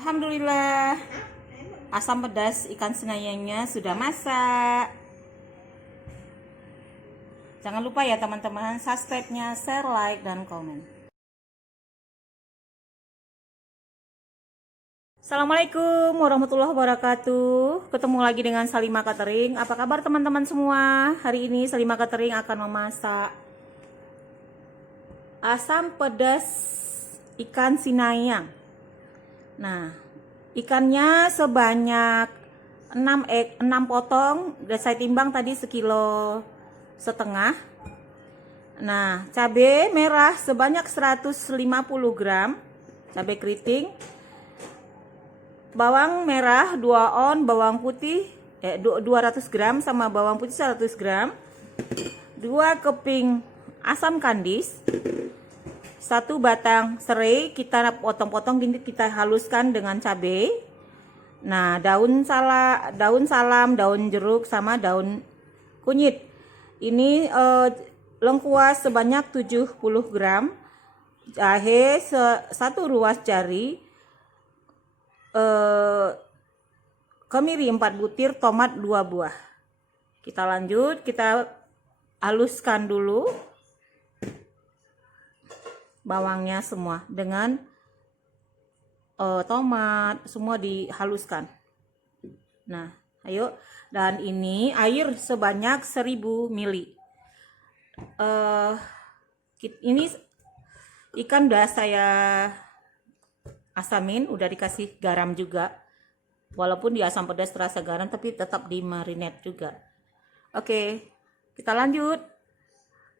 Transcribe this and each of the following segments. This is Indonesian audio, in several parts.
Alhamdulillah, asam pedas ikan senayangnya sudah masak. Jangan lupa ya teman-teman, subscribe-nya, share, like, dan komen. Assalamualaikum warahmatullahi wabarakatuh. Ketemu lagi dengan Salima Catering. Apa kabar teman-teman semua? Hari ini Salima Catering akan memasak asam pedas ikan sinayang. Nah, ikannya sebanyak 6 potong. Udah saya timbang tadi 1,5 kilo. Nah, cabai merah sebanyak 150 gram, cabai keriting. Bawang merah 2 on, bawang putih 200 gram sama bawang putih 100 gram. 2 keping asam kandis. 1 batang serai kita potong-potong gini, kita haluskan dengan cabai. Nah, daun salam, daun jeruk sama daun kunyit. Ini lengkuas sebanyak 70 gram. Jahe 1 ruas jari. Kemiri 4 butir, tomat 2 buah. Kita lanjut, kita haluskan dulu bawangnya semua dengan tomat, semua dihaluskan. Nah, ayo. Dan ini air sebanyak 1000 ml. Ini ikan udah saya asamin, udah dikasih garam juga. Walaupun di asam pedas terasa garam, tapi tetap di marinate juga. Oke, kita lanjut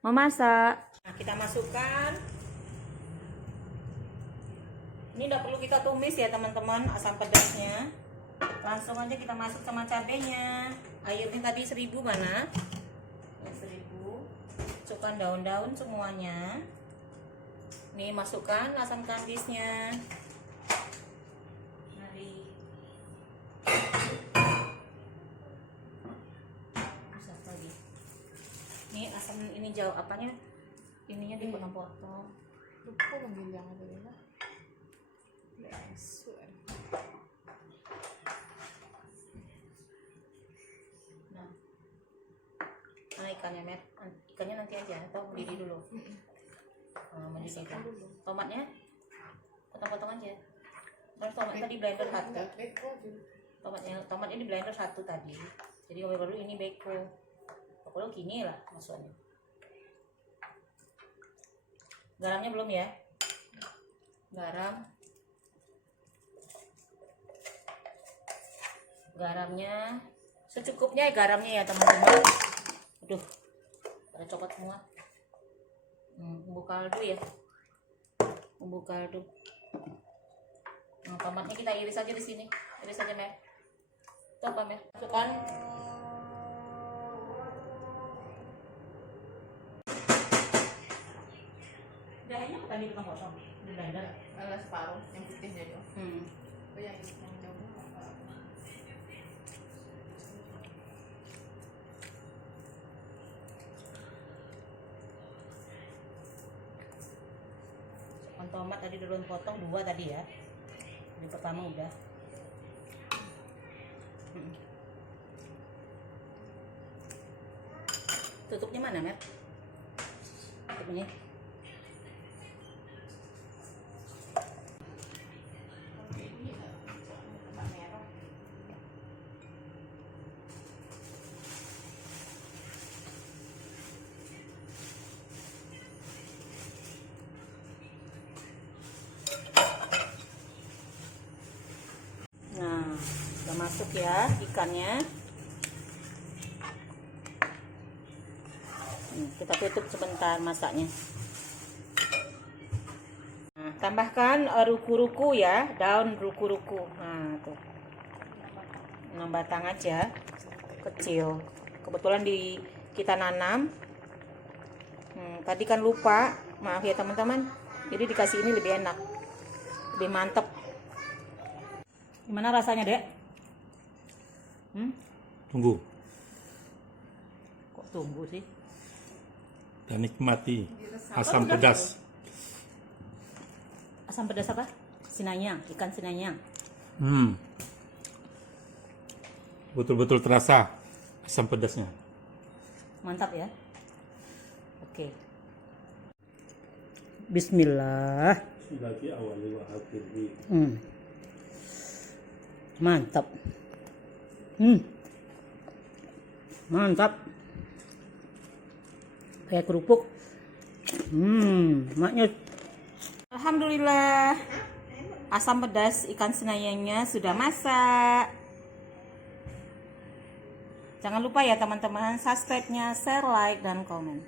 memasak. Nah, kita masukkan. Ini udah perlu kita tumis ya teman-teman, asam pedasnya. Langsung aja kita masuk sama cabenya. Airnya tadi 1000 mana? 1000. Masukkan daun-daun semuanya. Nih, masukkan asam kandisnya. Mari. Masuk lagi. Nih asam ini jauh apanya? Ininya dipotong-potong. Lupa bilang apa ya? Nah, mana ikannya, Met? Ikannya nanti aja atau mendidih dulu? Mendidih dulu. Tomatnya potong-potong aja. Terus tomat tadi blender 1. Tomatnya di blender 1 tadi. Jadi baru ini beko. Pokoknya gini lah maksudnya. Garamnya belum ya? Garamnya secukupnya ya, garamnya ya teman-teman. Aduh, pada coklat semua. Bumbu kaldu ya, bumbu kaldu. Nah, tomatnya kita iris aja di sini, iris aja, Mer. Tuh apa, Mer? Masukkan. Jahenya tadi potong di blender. Ada separuh yang putihnya itu. Oh yang jauh. Tomat tadi dulu potong 2 tadi ya. Ini pertama udah. Tutupnya mana, Mer? Tutupnya. Masuk ya ikannya. Kita tutup sebentar masaknya. Nah, tambahkan ruku-ruku ya, daun ruku-ruku. Nah, tuh 6 batang aja, kecil. Kebetulan kita nanam. Tadi kan lupa, maaf ya teman-teman. Jadi dikasih ini lebih enak, lebih mantep. Gimana rasanya, Dek? Tunggu Kok tunggu sih? dan nikmati asam pedas. Asam pedas apa? Sinayang, ikan sinayang. Betul-betul terasa asam pedasnya. Mantap ya. Oke. Bismillah. Lagi awali wa akhiri. Mantap. Mantap. Kayak kerupuk. Maknya. Alhamdulillah. Asam pedas ikan senayangnya sudah masak. Jangan lupa ya teman-teman, subscribe-nya, share, like, dan komen.